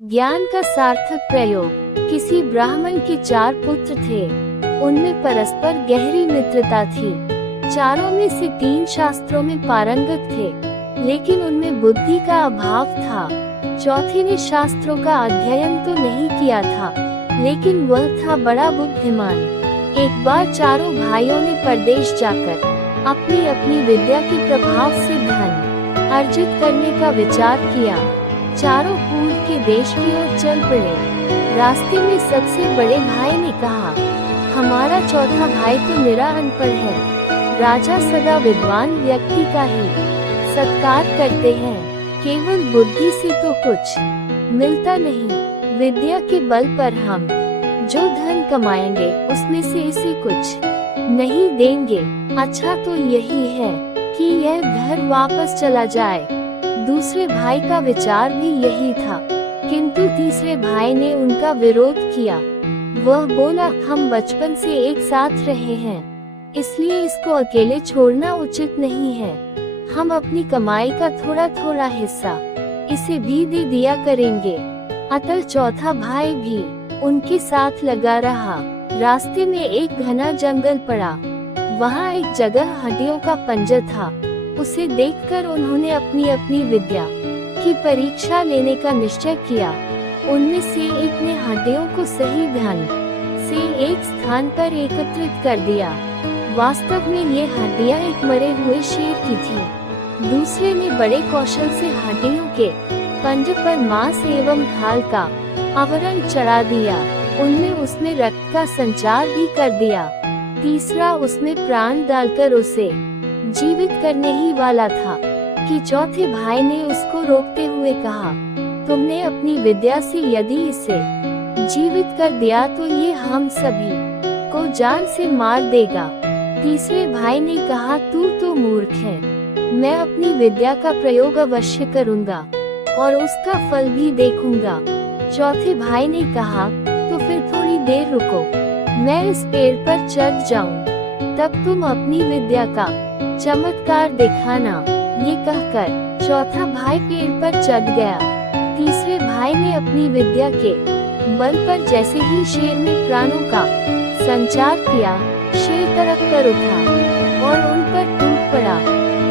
ज्ञान का सार्थक प्रयोग। किसी ब्राह्मण के 4 पुत्र थे। उनमें परस्पर गहरी मित्रता थी। चारों में से 3 शास्त्रों में पारंगत थे, लेकिन उनमें बुद्धि का अभाव था। चौथे ने शास्त्रों का अध्ययन तो नहीं किया था, लेकिन वह था बड़ा बुद्धिमान। एक बार चारों भाइयों ने परदेश जाकर अपनी अपनी विद्या के प्रभाव से धन अर्जित करने का विचार किया। चारों पूर्व के देश की ओर चल पड़े। रास्ते में सबसे बड़े भाई ने कहा, हमारा चौथा भाई तो निरा अनपढ़ है। राजा सदा विद्वान व्यक्ति का ही सत्कार करते हैं, केवल बुद्धि से तो कुछ मिलता नहीं। विद्या के बल पर हम जो धन कमाएंगे उसमें से इसे कुछ नहीं देंगे। अच्छा तो यही है कि यह घर वापस चला जाए। दूसरे भाई का विचार भी यही था, किंतु तीसरे भाई ने उनका विरोध किया। वह बोला, हम बचपन से एक साथ रहे हैं, इसलिए इसको अकेले छोड़ना उचित नहीं है। हम अपनी कमाई का थोड़ा थोड़ा हिस्सा इसे भी दे दिया करेंगे। अतः चौथा भाई भी उनके साथ लगा रहा। रास्ते में एक घना जंगल पड़ा। वहाँ एक जगह हड्डियों का पंजर था। उसे देखकर उन्होंने अपनी अपनी विद्या की परीक्षा लेने का निश्चय किया। उनमें से एक ने हड्डियों को सही ढंग से एक स्थान पर एकत्रित कर दिया। वास्तव में ये हड्डियां एक मरे हुए शेर की थी। दूसरे ने बड़े कौशल से हड्डियों के पंजर पर मांस एवं खाल का आवरण चढ़ा दिया। उनमें उसमें रक्त का संचार भी कर दिया। तीसरा उसमें प्राण डालकर उसे जीवित करने ही वाला था कि चौथे भाई ने उसको रोकते हुए कहा, तुमने अपनी विद्या से यदि इसे जीवित कर दिया तो ये हम सभी को जान से मार देगा। तीसरे भाई ने कहा, तू तो मूर्ख है, मैं अपनी विद्या का प्रयोग अवश्य करूंगा और उसका फल भी देखूंगा। चौथे भाई ने कहा, तो फिर थोड़ी देर रुको, मैं इस पेड़ पर चढ़ जाऊं, तब तुम अपनी विद्या का चमत्कार दिखाना। ये कहकर चौथा भाई पेड़ पर चढ़ गया। तीसरे भाई ने अपनी विद्या के बल पर जैसे ही शेर में प्राणों का संचार किया, शेर तड़प कर उठा और उन पर टूट पड़ा।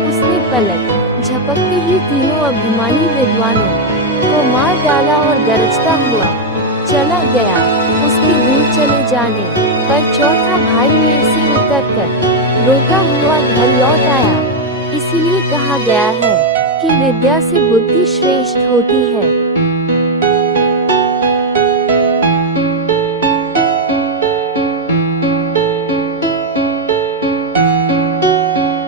उसने पलक झपकते ही तीनों अभिमानी विद्वानों को मार डाला और गरजता हुआ चला गया। उसके दूर चले जाने पर चौथा भाई पेड़ से उतरकर रोता हुआ घर लौट आया। इसीलिए कहा गया है कि विद्या से बुद्धि श्रेष्ठ होती है।